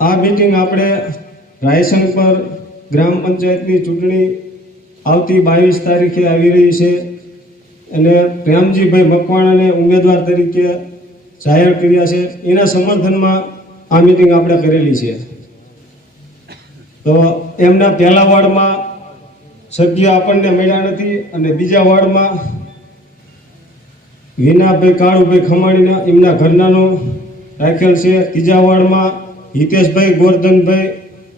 આ મીટિંગ આપણે રાયશંકર ગ્રામ પંચાયતની ચૂંટણી આવતી 22 તારીખે આવી રહી છે અને પ્રેમજીભાઈ મકવાણાને ઉમેદવાર તરીકે જાહેર કર્યા છે. એના સમર્થનમાં આ મીટિંગ આપણે કરેલી છે. તો એમના પહેલા વોર્ડમાં સભ્ય આપણને મળ્યા નથી અને બીજા વોર્ડમાં વિનાભાઈ કાળુભાઈ ખમાણીના એમના ઘરનાનો રાખેલ છે. ત્રીજા વોર્ડમાં હિતેશભાઈ ગોરધનભાઈ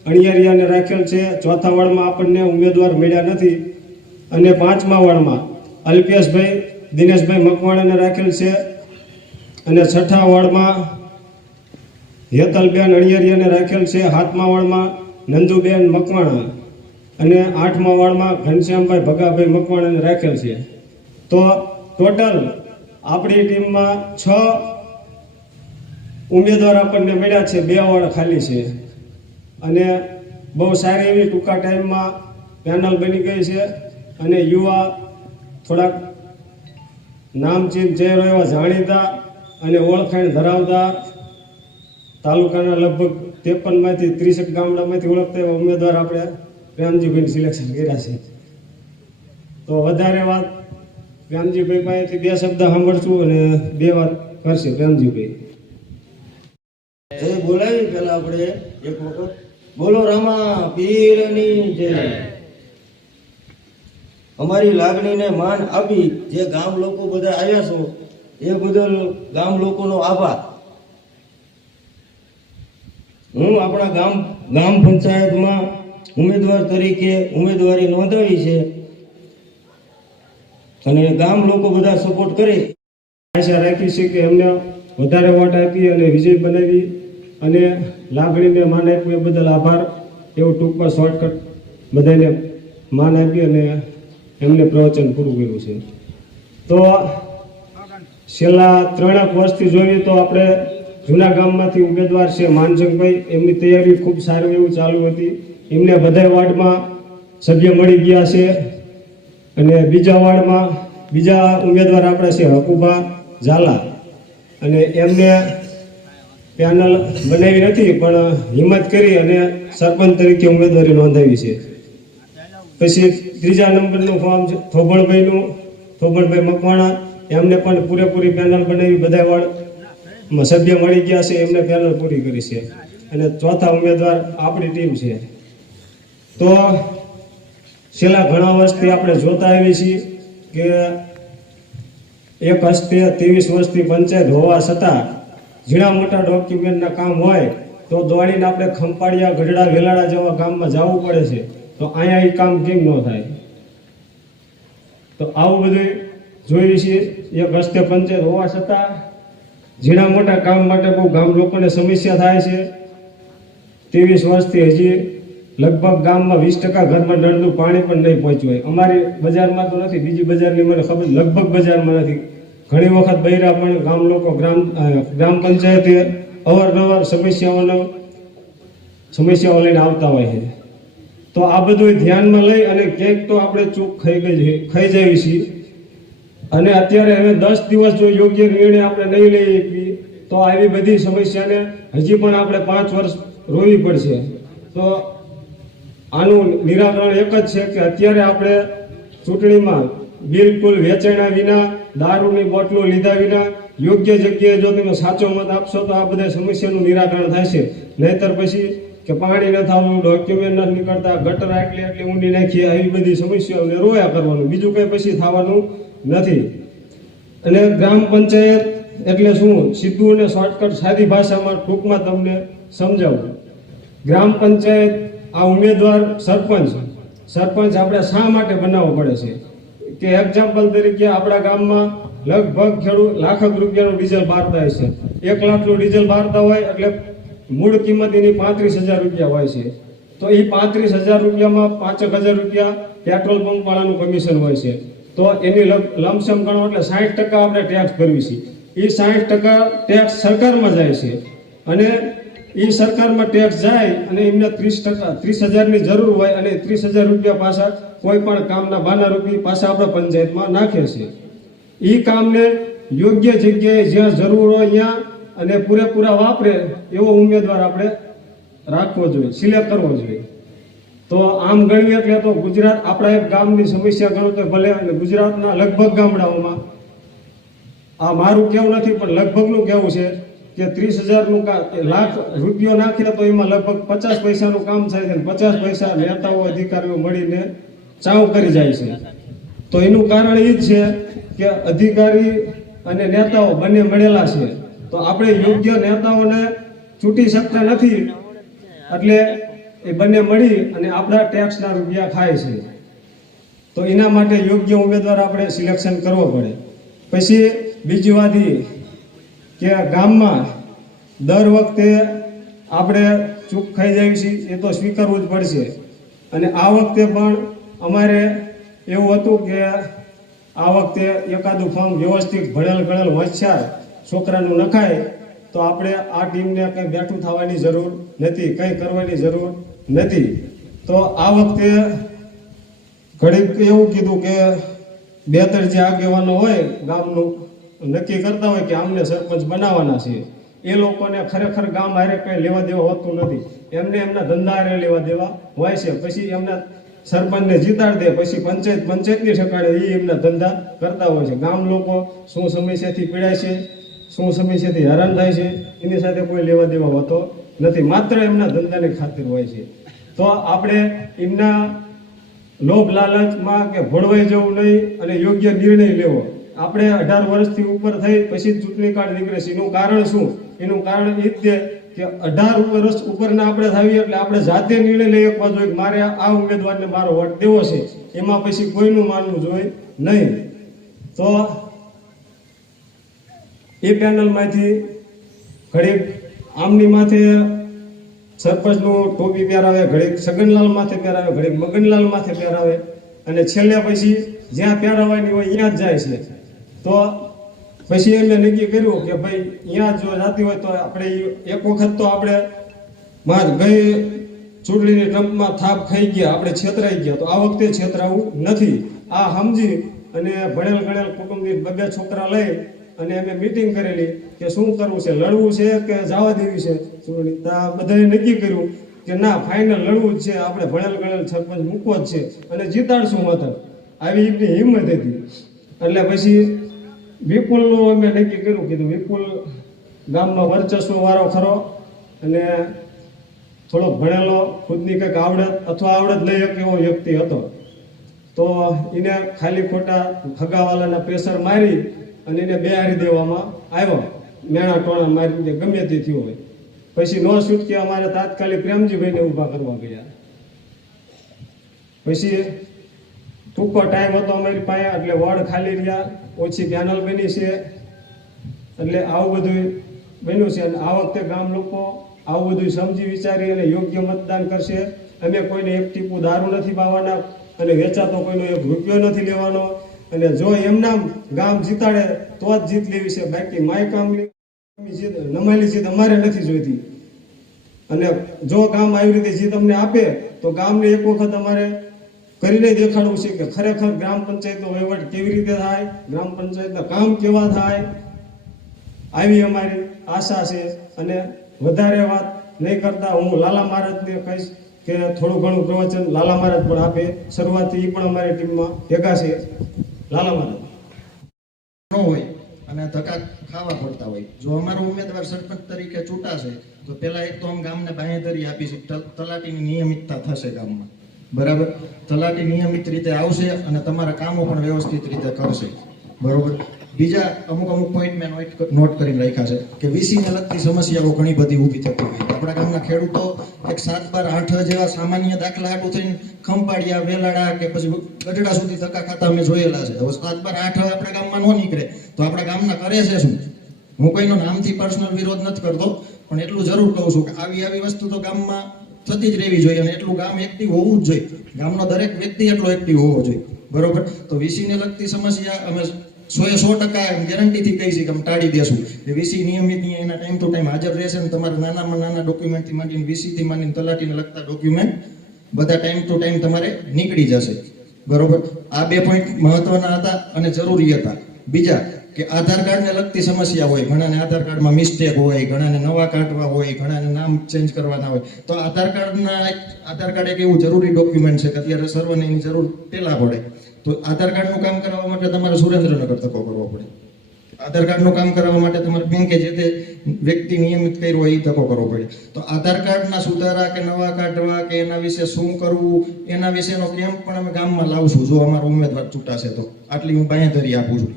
અણિયારિયાને રાખેલ છે. ચોથા વોર્ડમાં આપણને ઉમેદવાર મળ્યા નથી અને પાંચમા વોર્ડમાં અલ્પેશભાઈ દિનેશભાઈ મકવાણાને રાખેલ છે અને છઠ્ઠા વોર્ડમાં હેતલબેન અણિયારિયાને રાખેલ છે. સાતમા વોર્ડમાં નંદુબેન મકવાણા અને આઠમા વોર્ડમાં ઘનશ્યામભાઈ ભગાભાઈ મકવાણાને રાખેલ છે. તો ટોટલ આપણી ટીમમાં 6 ઉમેદવાર આપણને મળ્યા છે. 2 વોર્ડ ખાલી છે અને બહુ સારી એવી ટૂંકા ટાઈમમાં પેનલ બની ગઈ છે અને યુવા થોડાક નામચીન ચહેરો એવા જાણીતા અને ઓળખાણ ધરાવતા તાલુકાના લગભગ 53માંથી 30 ગામડામાંથી ઓળખતા એવા ઉમેદવાર આપણે પ્રેમજીભાઈનું સિલેક્શન કર્યા છે. તો વધારે વાત પ્રેમજીભાઈ પાસેથી 2 શબ્દ સાંભળશું અને 2 વાત કરશે પ્રેમજીભાઈ. બોલાવી પેલા આપણે એક વખત બોલો રામા પીરની જય. અમારી લાગણીને માન આપી જે ગામ લોકો બધા આવ્યા છો એ બદલ ગામ લોકોનો આભાર. હું આપણા ગામ પંચાયતમાં ઉમેદવાર તરીકે ઉમેદવારી નોંધાવી છે અને ગામ લોકો બધા સપોર્ટ કરે. આશા રાખી છે કે એમને વધારે વોટ આપી અને વિજય બનાવી અને લાગણીને માન આપ્યું એ બદલ આભાર. એવું ટૂંકમાં શોર્ટકટ બધાને માન આપી અને એમને પ્રવચન પૂરું કર્યું છે. તો છેલ્લા 3 વર્ષથી જોઈએ તો આપણે જૂના ગામમાંથી ઉમેદવાર છે માનસંગભાઈ, એમની તૈયારી ખૂબ સારી એવું ચાલુ હતી. એમને બધા વોર્ડમાં સભ્ય મળી ગયા છે અને બીજા વોર્ડમાં બીજા ઉમેદવાર આપણે છે હકુબા ઝાલા અને એમને પેનલ બનાવી નથી પણ હિંમત કરી અને સરપંચ તરીકે ઉમેદવારી નોંધાવી છે. પછી ત્રીજા નંબરનું ફોર્મ છે થોબણભાઈ મકવાણા, એમને પણ પૂરેપૂરી પેનલ બનાવી બધા વોર્ડમાં સભ્ય મળી ગયા છે, એમને પેનલ પૂરી કરી છે અને ચોથા ઉમેદવાર આપણી ટીમ છે. તો છેલ્લા ઘણા વર્ષથી આપણે જોતા આવી છીએ કે એક હસ્તે 23 વર્ષથી પંચાયત હોવા છતાં ઝીણા મોટા ડોક્યુમેન્ટના કામ હોય તો દોડીને આપણે ખંપાળિયા ગઢડા વેલાડા જેવા ગામમાં જવું પડે છે. તો અહીંયા એ કામ કેમ ન થાય? તો આવું બધું જોયું છે. એક હસ્તે પંચાયત હોવા છતાં ઝીણા મોટા કામ માટે બહુ ગામ લોકોને સમસ્યા થાય છે. 23 વર્ષથી હજી લગભગ ગામમાં 20% ઘરમાં નળનું પાણી પણ નહીં પહોંચ્યું હોય. અમારી બજારમાં તો નથી, બીજી બજારની મને ખબર, લગભગ બજારમાં નથી. ઘણી વખત બૈરા પણ ગામ લોકો ગ્રામ પંચાયતે અવારનવાર સમસ્યાઓ લઈને આવતા હોય છે. તો આ બધું ધ્યાનમાં લઈ અને ક્યાંક તો આપણે ચૂક ખાઈ જઈએ છીએ અને અત્યારે હવે 10 દિવસ જો યોગ્ય નિર્ણય આપણે નહીં લઈએ તો આવી બધી સમસ્યાને હજી પણ આપણે 5 વર્ષ રોવી પડશે. તો આનું નિરાકરણ એક જ છે કે અત્યારે આપણે ચૂંટણીમાં બિલકુલ વેચાણા વિના, દારૂની બોટલો લીધા વિના યોગ્ય જગ્યાએ જો તમે સાચો મત આપશો તો આ બધા સમસ્યાનું નિરાકરણ થશે. નહીતર પછી કે પાણી ન થવું, ડોક્યુમેન્ટ ન નીકળતા, ગટર આટલી ઊંડી નાખીએ, આવી બધી સમસ્યાઓને રોયા કરવાનું, બીજું કંઈ પછી થવાનું નથી. અને ગ્રામ પંચાયત એટલે શું, સીધું અને શોર્ટકટ સાદી ભાષામાં ટૂંકમાં તમને સમજાવું. ગ્રામ પંચાયત આ ઉમેદવાર સરપંચ આપણે શા માટે બનાવવો પડે છે કે એક્ઝામ્પલ તરીકે આપણા ગામમાં લગભગ ખેડૂત લાખક રૂપિયાનું ડીઝલ બારતા હોય છે. 1 લાખનું ડીઝલ બારતા હોય એટલે મૂળ કિંમત એની 35,000 રૂપિયા હોય છે. તો એ 35,000 રૂપિયામાં 5,000 રૂપિયા પેટ્રોલ પંપ વાળાનું કમિશન હોય છે. તો એની લમસમ ગણો એટલે 60% આપણે ટેક્સ ભરવી છે. એ 60% ટેક્સ સરકારમાં જાય છે અને એ સરકારમાં ટેક્સ જાય અને એમને 30,000ની જરૂર હોય અને 30,000 રૂપિયા પાછા કોઈ પણ કામના બહાના રૂપિયા પાછા આપણે પંચાયતમાં નાખે છે. એ કામને યોગ્ય જગ્યાએ જ્યાં જરૂર હોય ત્યાં અને પૂરેપૂરા વાપરે એવો ઉમેદવાર આપણે રાખવો જોઈએ, સિલેક્ટ કરવો જોઈએ. તો આમ ગણીએ એટલે તો ગુજરાત આપણા એક ગામની સમસ્યા ગણો તો ભલે, અને ગુજરાતના લગભગ ગામડાઓમાં આ મારું કેવું નથી પણ લગભગનું કેવું છે કે 30,000નું લાખ રૂપિયો નાખીએ તો એમાં લગભગ 50 પૈસાનું કામ થાય છે, 50 પૈસા નેતાઓ અધિકારીઓ મળીને ચાવ કરી જાય છે. તો એનું કારણ એ જ છે કે અધિકારી અને નેતાઓ બંને મળેલા છે. તો આપણે યોગ્ય નેતાઓને ચૂંટી શકતા નથી, એટલે એ બંને મળી અને આપણા ટેક્સના રૂપિયા ખાય છે. તો એના માટે યોગ્ય ઉમેદવાર આપણે સિલેક્શન કરવો પડે. પછી બીજી વાત એ કે ગામમાં દર વખતે આપણે ચૂક ખાઈ જાય છે, એ તો સ્વીકારવું જ પડશે. અને આ વખતે પણ અમારે એવું હતું કે આ વખતે એકાદું ફોર્મ વ્યવસ્થિત ભણેલ ગણેલ હોશિયાર છોકરાનું નખાય તો આપણે આ ટીમને કંઈ બેઠું થવાની જરૂર નથી, કંઈ કરવાની જરૂર નથી. તો આ વખતે ઘડીક એવું કીધું કે 2-3 જે આગેવાનો હોય ગામનું નક્કી કરતા હોય કે આમને સરપંચ બનાવવાના છે, એ લોકોને ખરેખર ગામ હારે કંઈ લેવા દેવા હોતું નથી. એમને એમના ધંધા હારે લેવા દેવા હોય છે. પછી એમના સરપંચને જીતાડી દે, પછી પંચાયતની ઠેકાણે એ એમના ધંધા કરતા હોય છે. ગામ લોકો શું સમસ્યાથી પીડાય છે, શું સમસ્યાથી હેરાન થાય છે, એની સાથે કોઈ લેવા દેવા હોતો નથી, માત્ર એમના ધંધાની ખાતર હોય છે. તો આપણે એમના લોભ લાલચમાં કે ભોળવાઈ જવું નહીં અને યોગ્ય નિર્ણય લેવો. આપણે 18 વર્ષથી ઉપર થઈ પછી ચૂંટણી કાર્ડ નીકળે છે. એનું કારણ શું? એનું કારણ એ જ છે કે 18 વર્ષ ઉપરના આપણે થાવીએ એટલે આપણે જાતે નિર્ણય લઈ શકવા જોઈએ કે મારે આ ઉમેદવારને મારો વોટ દેવો છે, એમાં પછી કોઈનું માનવું જોઈએ નહીં. તો એ પેનલમાંથી ઘડીક આમની માથે સરપંચનું ટોપી પહેરાવે, ઘડીક સગનલાલ માથે પહેરાવે, ઘડીક મગનલાલ માથે પહેરાવે, અને છેલ્લે પછી જ્યાં પહેરાવાની હોય ત્યાં જ જાય છે. તો પછી એમને નક્કી કર્યું કે ભાઈ અહીંયા જો જાતી હોય તો આપણે એક વખત તો આપણે ગઈ ચૂંટણીની ટ્રમ્પમાં થાપ ખાઈ ગયા, આપણે છેતરાઈ ગયા. તો આ વખતે છેતરાવું નથી. આ સમજી અને ભણેલ ગણેલ કુટુંબની 2 છોકરા લઈ અને અમે મીટિંગ કરેલી કે શું કરવું છે, લડવું છે કે જવા દેવી છે ચૂંટણી. તો આ બધાએ નક્કી કર્યું કે ના, ફાઇનલ લડવું જ છે, આપણે ભણેલ ગણેલ સરપંચ મૂકવો જ છે અને જીતાડશું માત્ર. આવી એમની હિંમત હતી. એટલે પછી વિપુલનું અમે નક્કી કર્યું, કીધું વિપુલ ગામમાં વર્ચસ્વ વાળો ખરો અને થોડો ભણેલો, ખુદની કંઈક આવડત અથવા આવડત લઈ શકે એવો વ્યક્તિ હતો. તો એને ખાલી ખોટા હગાવાલાના પ્રેશર મારી અને એને બેહારી દેવામાં આવ્યો, મેણા ટોણા મારી ગમે તે થયું હોય. પછી નો છૂટકે અમારે તાત્કાલિક પ્રેમજીભાઈને ઊભા કરવા ગયા. પછી ટૂંકો ટાઈમ હતો અમારી પાસે, એટલે વોર્ડ ખાલી રહ્યા, ઓછી પેનલ બની છે, એટલે આવું બધું બન્યું છે. અને આ વખતે ગામ લોકો આવું બધું સમજી વિચારી અને યોગ્ય મતદાન કરશે. અમે કોઈને એક ટીપું દારૂ નથી પાવાના અને વેચાતો કોઈનો 1 રૂપિયો નથી લેવાનો. અને જો એમના ગામ જીતાડે તો જ જીત લેવી છે, બાકી માય કામની જીત, નમાયેલી જીત અમારે નથી જોઈતી. અને જો ગામ આવી રીતે જીત અમને આપે તો ગામને એક વખત અમારે કરીને દેખાડવું છે કે ખરેખર ગ્રામ પંચાયતનો વહીવટ કેવી રીતે થાય, ગ્રામ પંચાયતના કામ કેવા થાય, આવી અમારી આશા છે. અને વધારે વાત નહીં કરતા હું લાલા મહારાજને કહીશ કે થોડું ઘણું પ્રવચન લાલા મહારાજ પણ આપે. શરૂઆતથી એ પણ અમારી ટીમમાં ભેગા છે. લાલા મહારાજ ન હોય અને ધક્કા ખાવા પડતા હોય. જો અમારો ઉમેદવાર સરપંચ તરીકે ચૂંટાશે તો પહેલા એક તો આમ ગામને બાંહેધરી આપી છે, તલાટીની નિયમિતતા થશે ગામમાં, બરાબર. તલાટી નિયમિત રીતે આવશે અને તમારા કામો પણ વ્યવસ્થિત રીતે કરશે, બરોબર. બીજા અમુક પોઈન્ટ મેં નોટ કરીને રાખ્યા છે કે વીસીને લગતી સમસ્યાઓ ઘણી બધી ઊભી થતી હોય. આપણા ગામના ખેડૂતો એક 7, 12, 8 જેવા સામાન્ય દાખલા હાટું થઈને ખંભાળિયા, વેલાડા કે પછી ગઢડા સુધી ધક્કા ખાતા અમે જોયેલા છે. હવે 7, 12, 8 આપણા ગામમાં ન નીકળે તો આપણા ગામના કરે છે શું? હું કોઈનો નામથી પર્સનલ વિરોધ નથી કરતો, પણ એટલું જરૂર કહું છું કે આવી વસ્તુ તો ગામમાં થતી જ રહેવી જોઈએ અને એટલું ગામ એક્ટિવ હોવું જ જોઈએ. ગામનો દરેક વ્યક્તિ એટલો એક્ટિવ હોવો જોઈએ, બરોબર. તો વીસીને લગતી સમસ્યા અમે 100% ગેરંટીથી કહી છે કે અમે ટાળી દેશું. વીસી નિયમિત એના ટાઈમ ટુ ટાઈમ હાજર રહેશે અને તમારા નાનામાં નાના ડોક્યુમેન્ટથી માંડીને વીસીથી માંડીને તલાટીને લગતા ડોક્યુમેન્ટ બધા ટાઈમ ટુ ટાઈમ તમારે નીકળી જશે, બરોબર. આ 2 પોઈન્ટ મહત્વના હતા અને જરૂરી હતા. બીજા કે આધાર કાર્ડને લગતી સમસ્યા હોય, ઘણાને આધાર કાર્ડમાં મિસ્ટેક હોય, ઘણાને નવા કાઢવા હોય, ઘણાને નામ ચેન્જ કરવાના હોય, તો આધાર કાર્ડ એક એવું જરૂરી ડોક્યુમેન્ટ છે કે અત્યારે સર્વને એની જરૂર પહેલા પડે. તો આધાર કાર્ડનું કામ કરાવવા માટે તમારે સુરેન્દ્રનગર ધક્કો કરવો પડે. આધાર કાર્ડનું કામ કરાવવા માટે તમારે બેંકે જે તે વ્યક્તિ નિયમિત કર્યો હોય એ ધક્કો કરવો પડે. તો આધાર કાર્ડના સુધારા કે નવા કાઢવા કે એના વિશે શું કરવું એના વિશેનો કેમ્પ પણ અમે ગામમાં લાવશું જો અમારો ઉમેદવાર ચૂંટાશે તો. આટલી હું બાંહેધરી આપું છું.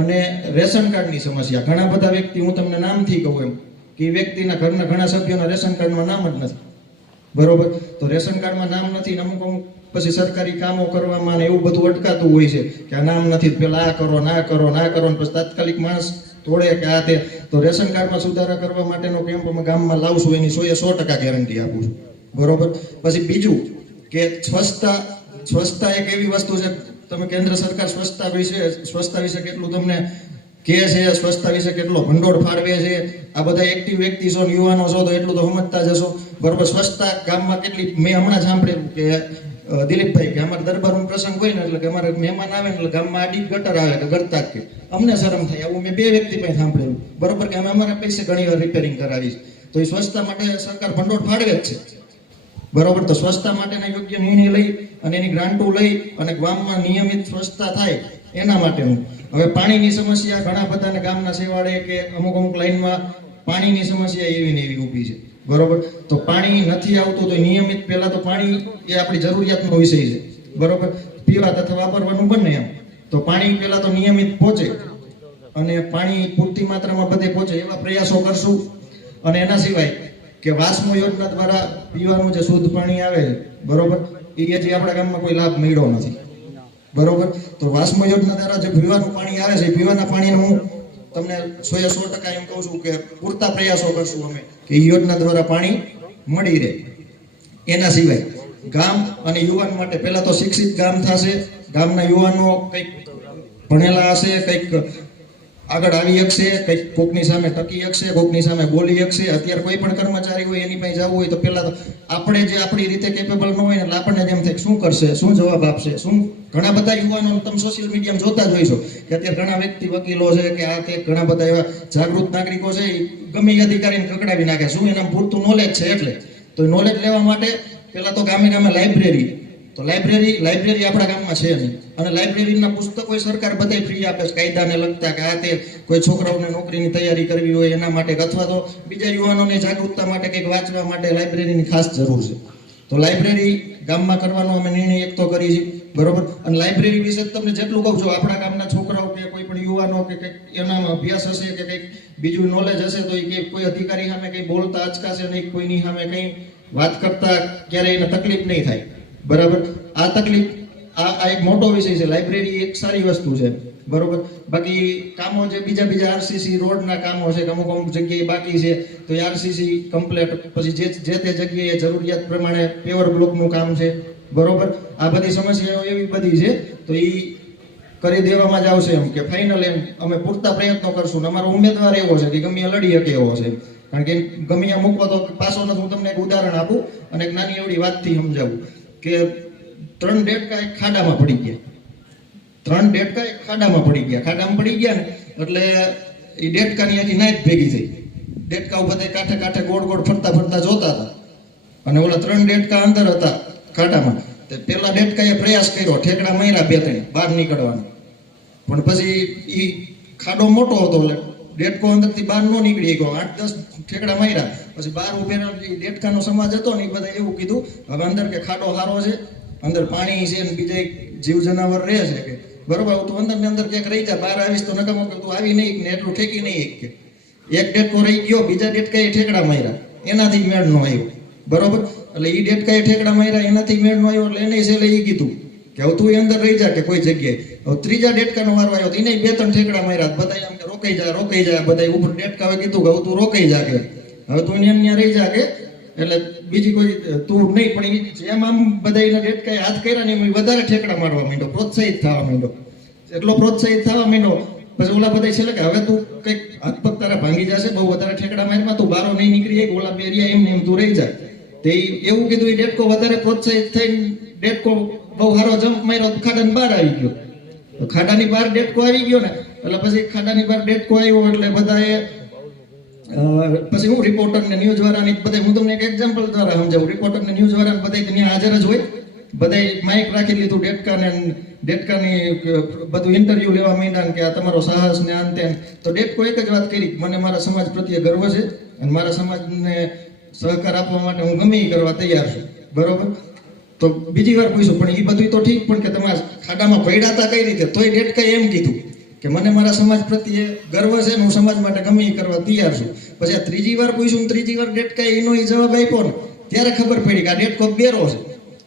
અને રેશન કાર્ડની સમસ્યા, ઘણા બધા વ્યક્તિ, હું તમને નામથી કહું એમ કે એ વ્યક્તિના ઘરના ઘણા સભ્યોના રેશન કાર્ડમાં નામ જ નથી. બરોબર, તો રેશન કાર્ડમાં નામ નથી, અમુક પછી સરકારી કામો કરવામાં ને એવું બધું અટકાતું હોય છે કે આ નામ નથી, પેલા આ કરો ના કરો ના કરો, પછી તાત્કાલિક માણસ તોડે કે આ તે. તો રેશન કાર્ડમાં સુધારા કરવા માટેનો કેમ્પ અમે ગામમાં લાવશું, એની 100% ગેરંટી આપું છું. બરોબર, પછી બીજું કે સ્વચ્છતા એક એવી વસ્તુ છે, તમે કેન્દ્ર સરકાર સ્વચ્છતા વિશે કેટલું તમને કહે છે, સ્વચ્છતા વિશે કેટલો ભંડોળ ફાળવે છે, આ બધા એક્ટિવ વ્યક્તિ છો, યુવાનો છો, તો એટલું તો સમજતા જશો. બરોબર, સ્વચ્છતા ગામમાં કેટલી, મેં હમણાં સાંભળ્યું કે દિલીપભાઈ કે અમારા દરબારનો પ્રસંગ હોય ને એટલે કે અમારે મહેમાન આવે ને એટલે ગામમાં આડી ગટર આવે કે ગરતા કે અમને શરમ થાય, આવું મેં 2 વ્યક્તિ પાસે સાંભળેલું. બરોબર, કે અમે અમારા પૈસે ઘણી વાર રિપેરિંગ કરાવી, તો એ સ્વચ્છતા માટે સરકાર ભંડોળ ફાળવે જ છે. બરોબર, તો સ્વચ્છતા માટેના યોગ્ય નિર્ણય લઈ અને એની ગ્રાન્ટો લઈ અને ગામમાં નિયમિત સ્વચ્છતા થાય એના માટેનું. હવે પાણીની સમસ્યા ઘણા બધાને ગામના છેવાડે કે અમુક લાઈનમાં પાણીની સમસ્યા એવી ને એવી ઊભી છે. બરોબર, તો પાણી નથી આવતું તો નિયમિત, પહેલા તો પાણી એ આપણી જરૂરિયાતનો વિષય છે. બરોબર, પીવા તથા વાપરવાનું બંને એમ. તો પાણી પહેલા તો નિયમિત પહોંચે અને પાણી પૂરતી માત્રામાં બધે પહોંચે એવા પ્રયાસો કરશું. અને એના સિવાય કે વાસ્મો યોજના દ્વારા પીવાનું જે શુદ્ધ પાણી આવે છે, બરોબર, એ હજી આપણા ગામમાં કોઈ લાભ મળ્યો નથી. બરોબર, તો વાસ્મો યોજના દ્વારા જે પીવાનું પાણી આવે છે, પીવાના પાણીને હું તમને 100% એમ કહું છું કે પૂરતા પ્રયાસો કરશું અમે કે એ યોજના દ્વારા પાણી મળી રહે. એના સિવાય ગામ અને યુવાન માટે પહેલા તો શિક્ષિત ગામ થશે, ગામના યુવાનો કંઈક ભણેલા હશે, કંઈક આગળ આવી શકશે, કંઈક કોકની સામે ટકી શકશે, કોકની સામે બોલી શકશે. અત્યારે કોઈ પણ કર્મચારી હોય એની પાસે જવું હોય તો પહેલા તો આપણે જે આપણી રીતે કેપેબલ ન હોય ને આપણને જેમ થાય શું કરશે, શું જવાબ આપશે, શું. ઘણા બધા યુવાનો તમે સોશિયલ મીડિયામાં જોતા જ હોઈશો કે અત્યારે ઘણા વ્યક્તિ વકીલો છે કે આ તે ઘણા બધા એવા જાગૃત નાગરિકો છે, એ ગમે એ અધિકારીને કકડાવી નાખે. શું એના પૂરતું નોલેજ છે એટલે. તો નોલેજ લેવા માટે પહેલા તો ગામે ગામે લાઇબ્રેરી, તો લાઇબ્રેરી આપણા ગામમાં છે નહીં. અને લાઇબ્રેરીના પુસ્તકો સરકાર બધાય ફ્રી આપે છે, કાયદાને લગતા કે આ તે, કોઈ છોકરાઓને નોકરીની તૈયારી કરવી હોય એના માટે, અથવા તો બીજા યુવાનોને જાગૃતતા માટે કંઈક વાંચવા માટે લાઇબ્રેરીની ખાસ જરૂર છે. તો લાઇબ્રેરી ગામમાં કરવાનો અમે નિર્ણય એક તો કરી છે. બરોબર, અને લાઇબ્રેરી વિશે તમને જેટલું કહું છું, આપણા ગામના છોકરાઓ કે કોઈ પણ યુવાનો કે કંઈક એનામાં અભ્યાસ હશે કે કંઈક બીજું નોલેજ હશે તો એ કોઈ અધિકારી સામે કંઈ બોલતા અચકાશે નહીં, કોઈની સામે કંઈ વાત કરતા ક્યારેય એને તકલીફ નહીં થાય. બરાબર, આ તકલીફ આ એક મોટો વિષય છે. લાઇબ્રેરી એક સારી વસ્તુ છે. બરોબર, બાકી કામો જે બીજા આરસીસી રોડના કામો છે, અમુક જગ્યાએ બાકી છે, તો એ આરસીસી કમ્પ્લીટ, પછી જે તે જગ્યાએ જરૂરિયાત પ્રમાણે પેવર બ્લોકનું કામ છે. બરોબર, આ બધી સમસ્યાઓ એવી બધી છે, તો એ કરી દેવામાં જ આવશે. એમ કે ફાઇનલ એમ અમે પૂરતા પ્રયત્નો કરશું. અમારો ઉમેદવાર એવો છે કે ગમે લડી શકે એવો છે, કારણ કે ગમે મૂકવો તો પાછો નથી. હું તમને એક ઉદાહરણ આપું અને એક નાની એવડી વાતથી સમજાવું કે 3 ડેટકા એક ખાડામાં પડી ગયા. 3 ડેટકા એક ખાડામાં પડી ગયા ને એટલે એ ડેટકાની હજી નાઈટ ભેગી થઈ. ડેટકા બધા કાંઠે ગોળ ફરતા જોતા હતા અને ઓલા 3 ડેટકા અંદર હતા ખાડામાં. પેલા ડેટકાએ પ્રયાસ કર્યો, ઠેકડા માર્યા 2-3 બહાર નીકળવાનો, પણ પછી એ ખાડો મોટો હતો એટલે ડેટકો અંદરથી બહાર ન નીકળી ગયો. 8-10 ઠેકડા માર્યા પછી બહાર ઉભેલા ડેટકાનો સમાજ હતો ને એ બધા એવું કીધું, હવે અંદર કે ખાડો સારો છે, અંદર પાણી છે ને બીજા જીવ જનાવર રહે છે કે બરોબર, તું અંદર ને અંદર ક્યાંક રહી જા, બહાર આવીશ તો નકામો કે તું આવી નહીં ને એટલું ઠેકી નહીં કે. એક ડેટકો રહી ગયો, બીજા ડેટકાએ ઠેકડા માર્યા, એનાથી મેળ ન આવ્યો. બરોબર, એટલે એ ડેટકાએ ઠેકડા માર્યા, એનાથી મેળ ન આવ્યો એટલે એને છેલ્લે એ કીધું કે હવે તું અંદર રહી જા કે કોઈ જગ્યાએ. હવે ત્રીજા ડેટકાનો વારો આવ્યો, એને 2-3 ઠેકડા માર્યા, બધા એમ કે રોકાઈ જા, બધા ઉપર ડેટકાએ કીધું કે હવે તું રોકાઈ જા કે હવે તું અહીંયા રહી જા કે. એટલે બીજી કોઈ તું નહીં, પણ જેમ આમ બધા એના ડેટકાએ હાથ કર્યા ને એમ વધારે ઠેકડા મારવા માંડ્યો, પ્રોત્સાહિત થવા માંડ્યો. એટલો પ્રોત્સાહિત થવા માંડ્યો પછી ઓલા બધા છેલ્લે કે હવે તું કંઈક હાથ પગ તારા ભાંગી જશે, બહુ વધારે ઠેકડા મારમાં તું બારો નહીં નીકળી, ઓલા બેરિયા એમ તું રહી જાય. તે એવું કીધું, એ ડેટકો વધારે પ્રોત્સાહિત થઈને ડેટકો બહુ સારો જમ્પ માર્યો, ખાડાની બહાર આવી ગયો. ખાડાની બહાર ડેટકો આવી ગયો ને એટલે પછી ખાડાની બહાર ડેટકો આવ્યો એટલે બધાએ પછી હું રિપોર્ટર ને ન્યૂઝ વાળાની બધા, હું તમને એક એક્ઝામ્પલ દ્વારા સમજાવું. રિપોર્ટર ને ન્યૂઝ વાળા બધા ત્યાં હાજર જ હોય, બધાય માઇક રાખી લીધું ડેટકાની બધું ઇન્ટરવ્યુ લેવા માંડ્યા કે આ તમારો સાહસ ને અંતે. તો ડેટકો એક જ વાત કરી, મને મારા સમાજ પ્રત્યે ગર્વ છે અને મારા સમાજને સહકાર આપવા માટે હું ગમે એ કરવા તૈયાર છું. બરોબર. તો બીજી વાર પૂછ્યું, પણ એ બધું તો ઠીક, પણ કે તમે ખાડામાં પડ્યા હતા કઈ રીતે? તોય ડેટકાએ એમ કીધું કે મને મારા સમાજ પ્રત્યે ગર્વ છે ને હું સમાજ માટે ગમે એ કરવા તૈયાર છું. પછી આ ત્રીજી વાર પૂછ્યું, ત્રીજી વાર ડેટકાએ એનો એ જવાબ આપ્યો ને ત્યારે ખબર પડી કે આ ડેટકો બેરો છે.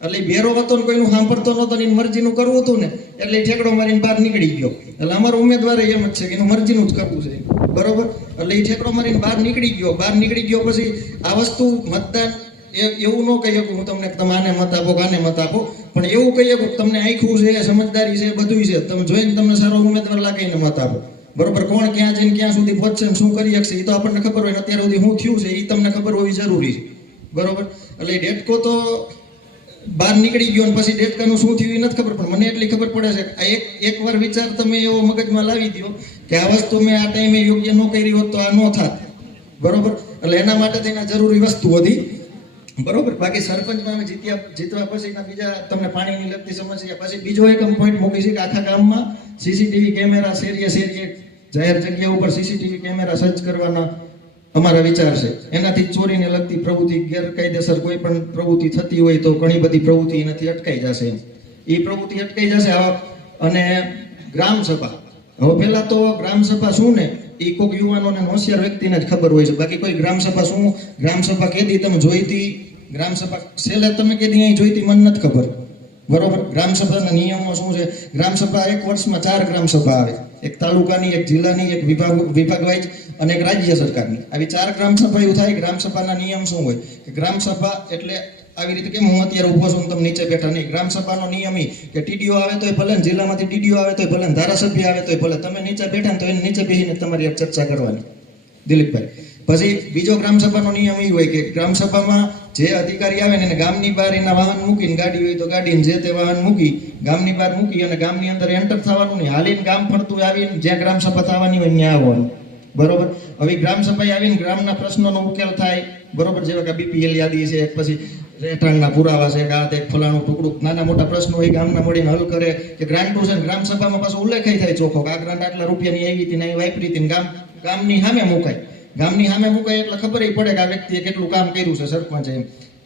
એટલે બેરો હતો ને કોઈનું સાંભળતો નહોતો ને એની મરજીનું કરવું હતું ને એટલે ઠેકડો મારીને બહાર નીકળી ગયો. એટલે અમારો ઉમેદવાર એમ જ છે કે એનું મરજીનું જ કરવું છે. બરોબર. એટલે એ ઠેકડો મારીને બહાર નીકળી ગયો. પછી આ વસ્તુ મતદાન એવું ન કહી શકું હું તમને તમે આને મત આપો આને મત આપો, પણ એવું કહી શકું તમને આખું છે, સમજદારી છે, બધું છે. તમે જોઈને તમને સારો ઉમેદવાર લાગે એને મત આપો. બરોબર. કોણ ક્યાં જઈને ક્યાં સુધી પહોંચશે ને શું કરી શકશે એ તો આપણને ખબર હોય ને અત્યાર સુધી શું થયું છે એ તમને ખબર હોવી જરૂરી છે. બરોબર. એટલે ડેટકો તો બહાર નીકળી ગયો ને પછી ડેટકાનું શું થયું એ નથી ખબર, પણ મને એટલી ખબર પડે છે કે આ એક વાર વિચાર તમે એવો મગજમાં લાવી દો કે આ વસ્તુ મેં આ ટાઈમે યોગ્ય ન કરી હોત તો આ ન થાત. બરોબર. એટલે એના માટે થઈને જરૂરી વસ્તુ હતી. બરોબર. બાકી સરપંચમાં જીતવા પછીના બીજા તમને પાણીની લગતી સમસ્યા, પછી બીજો એક પોઈન્ટ મૂકી છે કે આખા ગામમાં સીસીટીવી કેમેરા શેરીએ જાહેર જગ્યા ઉપર સીસીટીવી કેમેરા સજ્જ કરવાના અમારા વિચાર છે. એનાથી ચોરીને લગતી પ્રવૃત્તિ, ગેરકાયદેસર કોઈ પણ પ્રવૃત્તિ થતી હોય તો ઘણી બધી પ્રવૃત્તિ એનાથી અટકાઈ જશે. એ પ્રવૃત્તિ અટકાઈ જશે. અને ગ્રામ સભા, હવે પહેલા તો ગ્રામ સભા શું ને એ કોઈક યુવાનોને હોશિયાર વ્યક્તિને જ ખબર હોય છે. બાકી કોઈ ગ્રામ સભા શું, ગ્રામ સભા કેદી તમે જોઈતી, ગ્રામ સભા છેલ્લે તમે કેદી અહીં જોઈતી મને નથી ખબર. બરોબર. ગ્રામ સભાના નિયમો શું છે? ગ્રામ સભા એક વર્ષમાં 4 ગ્રામ સભા આવે, એક તાલુકાની, એક જિલ્લાની, એક વિભાગ વાઇઝ અને એક રાજ્ય સરકારની. આવી 4 ગ્રામ સભા એવું થાય. ગ્રામ સભાના નિયમ શું હોય કે ગ્રામ સભા એટલે આવી રીતે કેમ હું અત્યારે ઊભો છું તમે નીચે બેઠા નહીં. ગ્રામ સભાનો નિયમ કે ટીડીઓ આવે તોય ભલે, જિલ્લામાંથી ટીડીઓ આવે તોય ભલે, ધારાસભ્ય આવે તોય ભલે, તમે નીચે બેઠા ને તો એને નીચે બેસીને તમારી ચર્ચા કરવાની. દિલીપભાઈ. પછી બીજો ગ્રામ સભાનો નિયમ એ હોય કે ગ્રામ સભામાં જે અધિકારી આવે ને એને ગામની બહાર એના વાહન મૂકીને, ગાડી હોય તો ગાડીને જે તે વાહન મૂકી ગામની બહાર મૂકી અને ગામની અંદર એન્ટર થવાનું નહીં. હાલીને ગામ ફરતું આવીને જ્યાં ગ્રામ સભા થવાની હોય ત્યાં આવવાનું. બરોબર. હવે ગ્રામ સભાએ આવીને ગ્રામના પ્રશ્નોનો ઉકેલ થાય. બરોબર. જેવા કે બીપીએલ યાદી છે, પછી રહેઠાણના પુરાવા છે, આ તે ફલાણું ટુકડું નાના મોટા પ્રશ્નો હોય ગામના મળીને હલ કરે. કે ગ્રાન્ટો છે ગ્રામ સભામાં પાછો ઉલ્લેખ થાય ચોખ્ખો કે આ ગ્રાન્ટ આટલા રૂપિયાની આવી હતી ને અહીં વાપરી હતી. ગામની સામે મુકાય. ગામની સામે મુકાય એટલે ખબર પડે કે આ વ્યક્તિએ કેટલું કામ કર્યું છે સરપંચે. એમ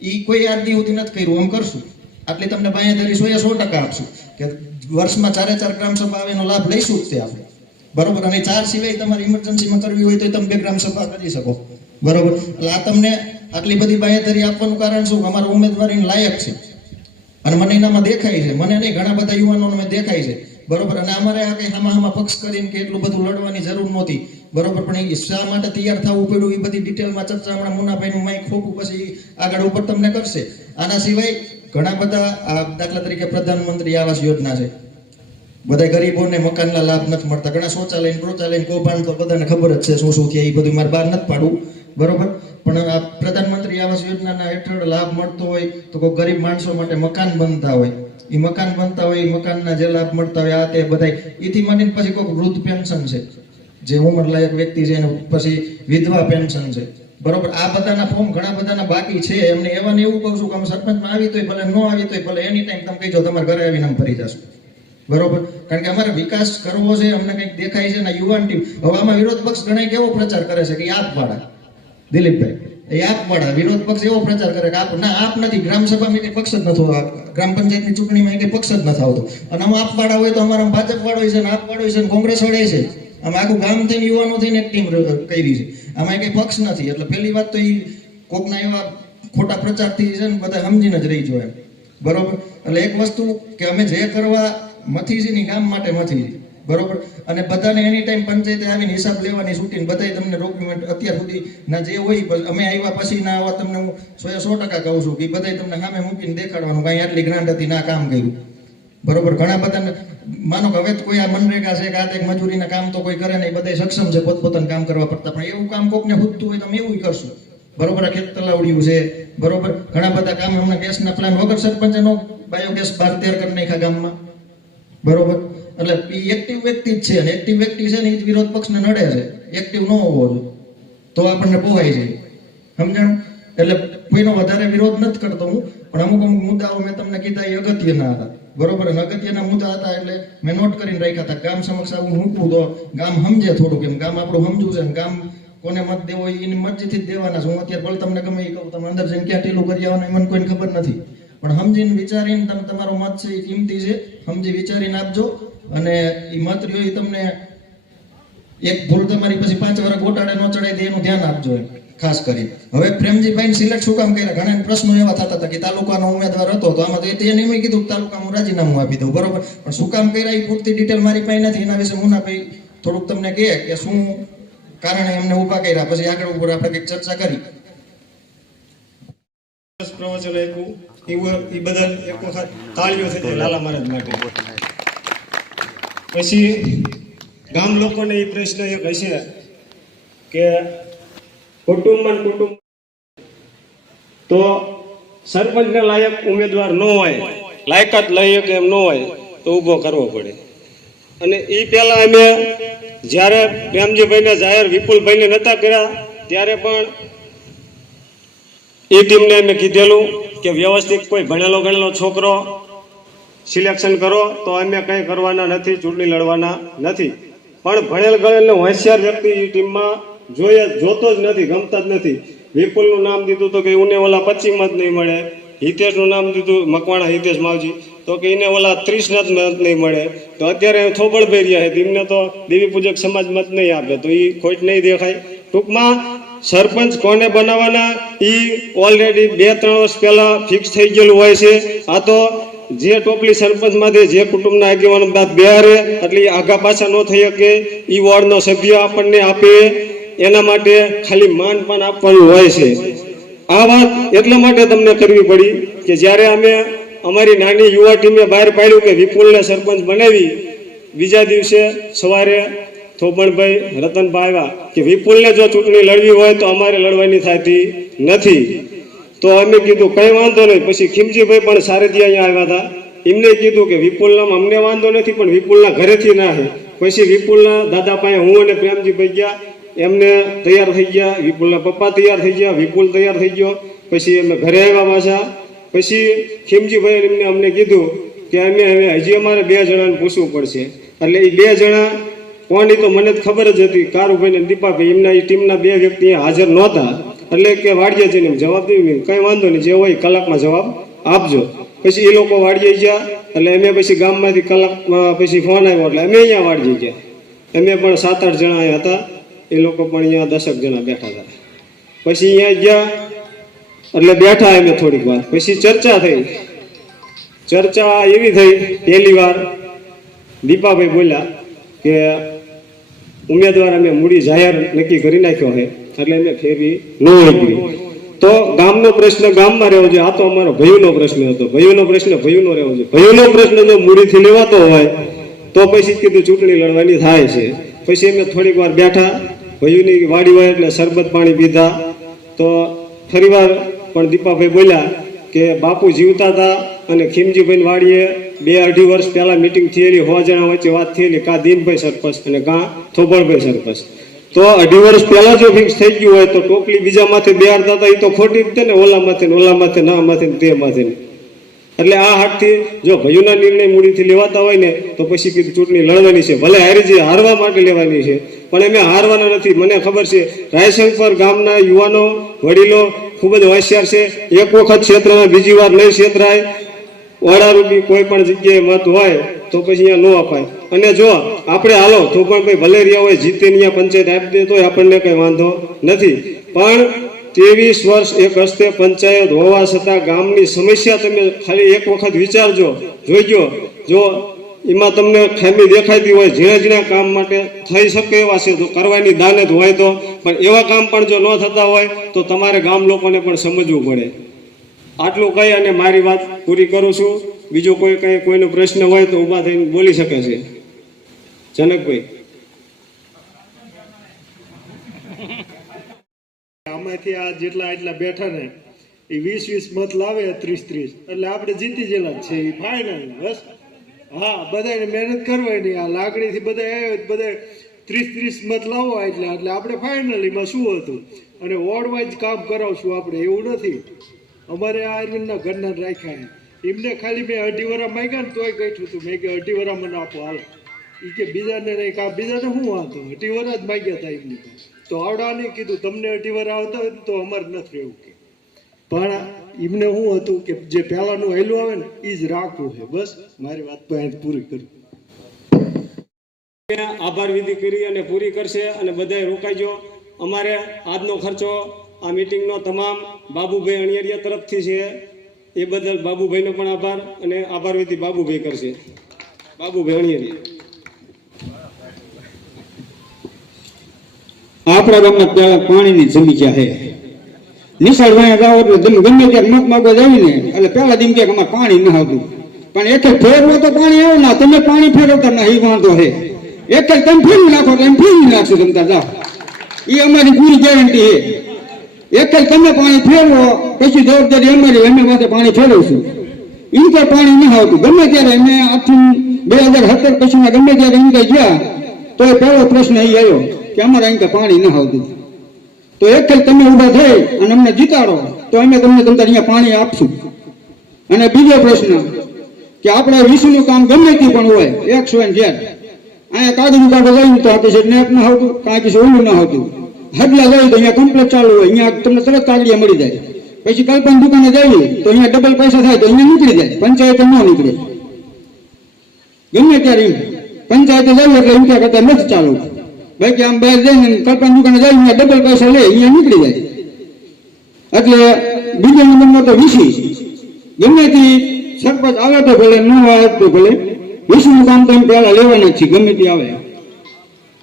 એ કોઈ આજ દી સુધી નથી કર્યું, આમ કરશું આટલી તમને બાંહેધરી 100% આપશું કે વર્ષમાં 4 ગ્રામ સભા આવે એનો લાભ લઈશું જ તે આપણે. બરોબર. અને 4 સિવાય તમારે ઇમરજન્સીમાં કરવી હોય તો તમે 2 ગ્રામ સભા કરી શકો. બરોબર. એટલે આ તમને આટલી બધી બાંહેધરી આપવાનું કારણ શું? અમારા ઉમેદવારીને લાયક છે અને મને એનામાં દેખાય છે. મને નહીં, ઘણા બધા યુવાનોને મેં દેખાય છે. બરોબર. અને અમારે આ કંઈ હામાં પક્ષ કરીને કે એટલું બધું લડવાની જરૂર નહોતી. બરોબર. પણ એ શા માટે તૈયાર થવું પડ્યું એ બધી ડિટેલમાં ચર્ચા હમણાં મુનાભાઈનું માઇક ખોપું પછી આગળ ઉપર તમને કરશે. આના સિવાય ઘણા બધા દાખલા તરીકે પ્રધાનમંત્રી આવાસ યોજના છે. બધા ગરીબોને મકાનના લાભ નથી મળતા. ઘણા શૌચાલય કૌભાંડ તો બધાને ખબર જ છે શું થયા, એ બધું મારે બહાર નથી પાડવું. બરોબર. પણ આ પ્રધાનમંત્રી આવાસ યોજનાના હેઠળ લાભ મળતો હોય તો કોઈ ગરીબ માણસો માટે મકાન બનતા હોય, એ મકાનના જે લાભ મળતા હોય આ તે બધા એથી માંડીને પછી કોઈ વૃદ્ધ પેન્શન છે, જે ઉંમરલાયક વ્યક્તિ છે, એનું પછી વિધવા પેન્શન છે. બરોબર. આ બધાના ફોર્મ ઘણા બધાના બાકી છે. એમને એવાને એવું કહું છું કે અમે સરપંચમાં આવી તોય ભલે, ન આવી તોય ભલે, એની ટાઈમ તમે કહીજો તમારા ઘરે આવીને અમે ફરી જશું. બરોબર. કારણ કે અમારે વિકાસ કરવો છે, અમને કંઈક દેખાય છે ને યુવાન ટીમ. હવે આમાં વિરોધ પક્ષ ઘણા કેવો પ્રચાર કરે છે કે આપવાળા દિલીપભાઈ, એ આપવાળા વિરોધ પક્ષ એવો પ્રચાર કરે કે આપ નથી. ગ્રામ સભામાં કઈ પક્ષ જ નથી, ગ્રામ પંચાયતની ચૂંટણીમાં કઈ પક્ષ જ નથી આવતો. અને આમાં આપવાળા હોય તો અમારા ભાજપ વાળો છે ને આપવાળો છે ને કોંગ્રેસ વાળા છે. આમાં આખું ગામ થઈને યુવાનો થઈને એક ટીમ કરી છે. આમાં કઈ પક્ષ નથી. એટલે પહેલી વાત તો એ કોકના એવા ખોટા પ્રચારથી છે ને બધા સમજીને જ રહી જોઈએ. બરોબર. એટલે એક વસ્તુ કે અમે જે કરવા મથી છે ને ગામ માટે મથી છે. બરોબર. અને બધાને એની ટાઈમ પંચાયતે આવીને હિસાબ લેવાની છૂટીને બધાય તમને ડોક્યુમેન્ટ અત્યાર સુધી ના જે હોય અમે આવ્યા પછી ના આવા તમને હું 100% કહું છું કે બધાય તમને સામે મૂકીને દેખાડવાનું કાંઈ આટલી ગ્રાન્ટ હતી ના કામ કર્યું. બરોબર. ઘણા બધાને માનો કે હવે કોઈ આ મનરેગા છે કે આ એક મજૂરીના કામ તો કોઈ કરે નહીં, બધા સક્ષમ છે પોતપોતાનું કામ કરવા પડતા, પણ એવું કામ કોકને ખૂટતું હોય તો અમે એવું કરશું. બરોબર. આ ખેત તલાવડિયું છે. બરોબર. ઘણા બધા કામ હમણાં ગેસના પ્લાન વગર સરપંચનો બાયોગેસ 12-13 કરી નાખ્યા ગામમાં. બરોબર. એટલે એ એક્ટિવ વ્યક્તિ જ છે અને એક્ટિવ વ્યક્તિ છે ને એ જ વિરોધ પક્ષને નડે છે. એક્ટિવ ન હોવો જોઈએ તો આપણને પોહાય છે. સમજાણું? એટલે કોઈનો વધારે વિરોધ નથી કરતો હું, પણ અમુક અમુક મુદ્દાઓ મેં તમને કીધા એ અગત્યના હતા. બરોબર? અને અગત્યના મુદ્દા હતા એટલે મેં નોટ કરીને રાખ્યા હતા. ગામ સમક્ષ આવું મૂકવું તો ગામ સમજે થોડુંક, એમ ગામ આપણું સમજવું છે. ગામ કોને મત દેવો એની મરજીથી જ દેવાના છે. હું અત્યારે ભલે તમને ગમે એ કહું, તમે અંદર જઈને ક્યાં ઢીલું કરી આવવાનું એ મને કોઈને ખબર નથી, પણ સમજીને વિચારીને તમે તમારો મત છે એ કિંમતી છે, સમજી વિચારીને આપજો. અને એ મત રહ્યો એ તમને એક ભૂલ તમારી પછી 5 વર્ષ ગોટાળે ન ચડાઈ દે એનું ધ્યાન આપજો એમ ખાસ કરી. હવે પ્રેમજીભાઈ સિલેક્ટ શું કામ કર્યા? ઘણા પ્રશ્નો એવા થતા હતા કે તાલુકાનો ઉમેદવાર હતો તો આમાં તો એને એમ કીધું તાલુકામાં હું રાજીનામું આપી દઉં. બરોબર, પણ શું કામ કર્યા એ પૂરતી ડિટેલ મારી પાસે નથી. એના વિશે મુનાભાઈ થોડુંક તમને કહે કે શું કારણે એમને ઊભા કર્યા, પછી આગળ ઉપર આપણે કંઈક ચર્ચા કરી. પ્રવચન આપ્યું એ બદલ એક વખત તાળીઓ થઈ જાય લાલા મહારાજ માટે. પછી ગામ લોકોને એ પ્રશ્ન એક હશે કે કુટુંબ તો સરપંચને લાયક ઉમેદવાર ન હોય, લાયકાત લઈ શકે એમ ન હોય તો ઊભો કરવો પડે. અને એ પહેલા અમે જ્યારે પ્રેમજીભાઈને જાહેર વિપુલભાઈને નહોતા કર્યા ત્યારે પણ એ ટીમને અમે કીધેલું કે વ્યવસ્થિત કોઈ ભણેલો છોકરો સિલેક્શન કરો તો અમે કંઈ કરવાના નથી, ચૂંટણી લડવાના નથી. પણ ભણેલ ગણેલ હોશિયાર વ્યક્તિ એ ટીમમાં જોતો જ નથી, ગમતા જ નથી. વિપુલનું નામ દીધું તો કે એને ઓલા 25 મત નહીં મળે. હિતેશનું નામ દીધું મકવાણા હિતેશ માવજી તો કે એને ઓલા 30 મત નહીં મળે. તો અત્યારે થોબળભાઈ રહ્યા છે, તેમને તો દેવી પૂજક સમાજ મત નહીં આપે, તો એ ખોટ નહીં દેખાય. ટૂંકમાં સરપંચ કોને બનાવવાના એ ઓલરેડી 2-3 વર્ષ પહેલા ફિક્સ થઈ ગયેલું હોય છે. આ તો જે ટોપલી સરપંચમાંથી જે કુટુંબના આગેવાનો બાદ બેહારે એટલે આગા પાછા ન થઈ શકે. એ વોર્ડનો સભ્ય આપણને આપે એના માટે ખાલી માનપાન આપવાનું હોય છે. આ વાત એટલા માટે તમને કરવી પડી કે જ્યારે અમે અમારી નાની યુવા ટીમે બહાર પાડ્યું કે વિપુલને સરપંચ બનાવી, બીજા દિવસે સવારે થોબણભાઈ રતનભાઈ આવ્યા કે વિપુલને જો ચૂંટણી લડવી હોય તો અમારે લડવાની થતી નથી. તો અમે કીધું કંઈ વાંધો નહીં. પછી ખીમજીભાઈ પણ સારેથી અહીંયા આવ્યા હતા, એમને કીધું કે વિપુલના અમને વાંધો નથી પણ વિપુલના ઘરેથી ના છે. પછી વિપુલના દાદા પાસે હું અને પ્રેમજીભાઈ ગયા, એમને તૈયાર થઈ ગયા, વિપુલના પપ્પા તૈયાર થઈ ગયા, વિપુલ તૈયાર થઈ ગયો. પછી અમે ઘરે આવ્યા પાછા. પછી ખીમજીભાઈ એમને અમને કીધું કે અમે હવે હજી અમારે 2 જણાને પૂછવું પડશે. એટલે એ 2 જણા કોણ એ તો મને ખબર જ હતી, કારુભાઈ ને દીપાભાઈ. એમના એ ટીમના 2 વ્યક્તિ હાજર નહોતા. એટલે કે વાડીએ જઈને જવાબ દેવી, કંઈ વાંધો નહીં, જે હોય કલાકમાં જવાબ આપજો. પછી એ લોકો વાડીએ ગયા. એટલે અમે પછી ગામમાંથી કલાકમાં પછી ફોન આવ્યો એટલે અમે અહીંયા વાડીએ ગયા. અમે પણ 7-8 જણા હતા, એ લોકો પણ અહીંયા 10 જણા બેઠા હતા. પછી અહીંયા ગયા એટલે બેઠા અમે થોડીક વાર. પછી ચર્ચા થઈ. ચર્ચા એવી થઈ, પહેલી વાર દીપાભાઈ બોલ્યા કે ઉમેદવાર અમે મૂડી જાહેર નક્કી કરી નાખ્યો છે એટલે અમે ફેરવી ન આપી. તો ગામનો પ્રશ્ન ગામમાં રહેવો જોઈએ. આ તો અમારો ભયુનો પ્રશ્ન હતો. ભયુનો પ્રશ્ન ભયુનો રહેવો જોઈએ. ભયુનો પ્રશ્ન જો મૂડીથી લેવાતો હોય તો પછી કીધું ચૂંટણી લડવાની થાય છે. પછી અમે થોડીક વાર બેઠા, ભયુની વાડી હોય એટલે શરબત પાણી પીધા. તો ફરીવાર પણ દીપાભાઈ બોલ્યા કે બાપુ જીવતા હતા અને ખીમજીભાઈ વાડીએ 2-2.5 વર્ષ પહેલા મિટિંગ થયેલી, 100 જણા વચ્ચે વાત થયેલી, કાં દીનભાઈ સરપંચ અને કાં થોબળભાઈ સરપંચ. તો 2.5 વર્ષ પહેલા જો ફિક્સ થઈ ગયું હોય તો ટોપલી બીજા માથે બેહારતા હતા, એ તો ખોટી જ છે ને. ઓલા માથે ના માથે તે માથે. એટલે આ હાથથી જો ભયુના નિર્ણય મૂડીથી લેવાતા હોય ને તો પછી કીધું ચૂંટણી લડવાની છે, ભલે હારી જે હારવા માટે લેવાની છે, પણ અમે હારવાના નથી. મને ખબર છે રાયશંકર ગામના યુવાનો વડીલો ખૂબ જ હોશિયાર છે. એક વખત ક્ષેત્રમાં બીજી વાર નહીં ક્ષેત્રાય. ઓળારૂપી કોઈ પણ જગ્યાએ મત હોય તો પછી અહીંયા ન અપાય. અને જો આપણે હાલો તો પણ ભાઈ ભલે રહ્યા હોય જીતે અહીંયા પંચાયત આપી દે તો આપણને કંઈ વાંધો નથી. પણ 23 વર્ષ એક હસ્તે પંચાયત હોવા છતાં ગામની સમસ્યા તમે ખાલી એક વખત વિચારજો, જોઈજો. જો એમાં તમને ખામી દેખાતી હોય, ઝીણા કામ માટે થઈ શકે એવા છે તો કરવાની દાનત હોય તો, પણ એવા કામ પણ જો ન થતા હોય તો તમારે ગામ લોકોને પણ સમજવું પડે. આટલું કહી અને મારી વાત પૂરી કરું છું. બીજો કોઈનો પ્રશ્ન હોય તો ઊભા થઈને બોલી શકે છે. જનકભાઈ, આમાંથી આ જેટલા બેઠા ને એ 20-20 મત લાવે, 30-30 એટલે આપણે જીતી ગયેલા છે. એ ફાઇનલ બસ હા બધાને મહેનત કરવાની, આ લાગણીથી બધા આવ્યો બધા 30 મત લાવવા એટલે આપણે ફાઇનલીમાં શું હતું અને વોર્ડ વાઇઝ કામ કરાવશું આપણે, એવું નથી. અમારે આ આર્યનના ઘરના રાખ્યા એમને ખાલી મેં 2.5 વર્ષ માંગ્યા ને તોય કહ્યું હતું મેં કે 2.5 વર્ષ મને આપો હાલ. એ કે બીજાને નહીં કા બીજાને શું વાંધો, 2.5 વર્ષ જ માંગ્યા હતા એમની તો આવડાને કીધું તમને 2.5 વર્ષ આવતા હોય તો અમારે નથી રહેવું કે. પણ એમને શું હતું કે જે પહેલાંનું હેલું આવે ને એ જ રાખવું છે. બસ મારી વાત તો અહીં પૂરી કરું. આભાર વિધિ કરી અને પૂરી કરશે અને બધાએ રોકાઈજો. અમારે આજનો ખર્ચો આ મીટિંગનો તમામ બાબુભાઈ અણિયારિયા તરફથી છે, એ બદલ બાબુભાઈનો પણ આભાર અને આભાર વિધિ બાબુભાઈ કરશે. બાબુભાઈ અણિયારિયા. આપણા ગામમાં ત્યાં પાણીની સમસ્યા છે. નિશાળ વાયા જાઓ એટલે તમે ગમે ત્યારે મત માગવા જાવીને એટલે પહેલા દિન કે અમારે પાણી ન આવતું, પણ એક ફેરવો તો પાણી આવે ના, તમે પાણી ફેરવતા ના, એ વાંધો છે. એક જ તમે ફેરવી નાખો તો એમ ફેરવી નાખશો તમતા જાઓ, એ અમારી પૂરી ગેરંટી છે. એક જ તમે પાણી ફેરવો પછી જવાબદારી અમારી, અમે માટે પાણી ફેરવશું. એ તો પાણી ન આવતું ગમે ત્યારે અમે આજથી 2017 પછીના ગમે ત્યારે એમ કઈ ગયા તો એ પહેલો પ્રશ્ન એ આવ્યો કે અમારે અહીં પાણી ન આવતું. તો એક જ તમે ઊભા થઈ અને અમને જીતાડો તો અમે તમને અહીંયા પાણી આપશું. અને બીજો પ્રશ્ન કે આપણે વિશ્વનું કામ ગમે તે પણ હોય 100 અહીંયા કાગળ કાગળ લઈને તો આપી છે નેપ ન આવતું, કાંઈ પછી ઓલું ન આવતું. હડલા જાય તો અહીંયા કમ્પ્લેટ ચાલુ હોય, અહીંયા તમને તરત કાગળિયા મળી જાય. પછી કલ્પના દુકાને જઈએ તો અહીંયા ડબલ પૈસા થાય તો અહીંયા નીકળી જાય, પંચાયતે ન નીકળે. ગમે ત્યારે પંચાયતે જાય એટલે એમ કરતા નથી ચાલુ, ભાઈ કે આમ બહાર જઈને કલ્પના દુકાને જાય અહીંયા ડબલ પૈસા લે અહીંયા નીકળી જાય. એટલે બીજો નંબરમાં તો વીસી ગમે તે સરપંચ આવે તો ભલે, ન આવે તો ભલે, વીસીનું કામ તો એમ પહેલા લેવાના જ છે. ગમે તે આવે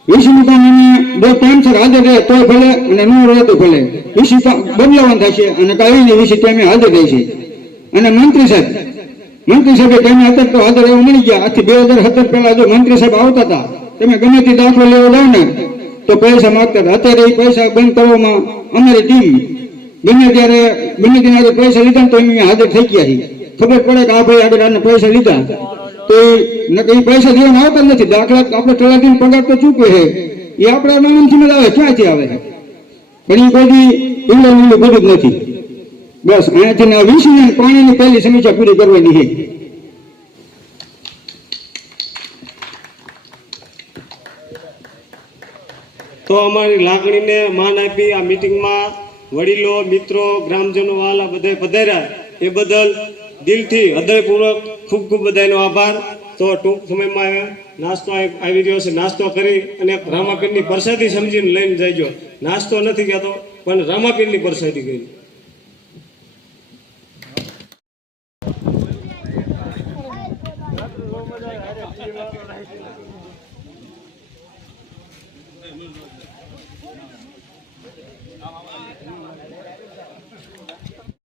વીસીનું કામ એને બે ટાઈમસર હાજર રહે તો ભલે અને ન રહે તો ભલે, વીસી બદલાવાનું થશે અને કાંઈ વીસી ટાઈમે હાજર રહેશે. અને મંત્રી સાહેબ ટાઈમે અત્યારે તો હાજર રહેવા મળી ગયા. આથી 2017 પહેલા જો મંત્રી સાહેબ આવતા હતા, તમે ગમે તે દાખલો લેવા જાઓ ને તો પૈસા માગતા હતા. અત્યારે એ પૈસા બંધ કરવામાં અમારી ટીમ ગમે ત્યારે પૈસા લીધા ને તો એમ હાજર થઈ ગયા છે. ખબર પડે કે આ ભાઈ આગળ આને પૈસા લીધા તો એ પૈસા દેવાના આવતા નથી. દાખલા આપણે તલાટીનો પગાર તો ચૂકે છે, એ આપણા નામથી જ આવે, ક્યાંથી આવે? પણ એ કોઈ ઇંગ્લેન્ડ બધું જ નથી. બસ અહીંયાથી વીસી પાણીની પહેલી સમીક્ષા પૂરી કરવાની છે. તો અમારી લાગણીને માન આપી આ મીટિંગમાં વડીલો, મિત્રો, ગ્રામજનો વાલા બધા પધાર્યા એ બદલ દિલથી હૃદયપૂર્વક ખૂબ ખૂબ બધાનો આભાર. તો ટૂંક સમયમાં નાસ્તો આવી રહ્યો છે, નાસ્તો કરી અને રામાપીરની પ્રસાદી સમજીને લઈને જઈજો. નાસ્તો નથી કહેતો પણ રામાપીરની પ્રસાદી કરી.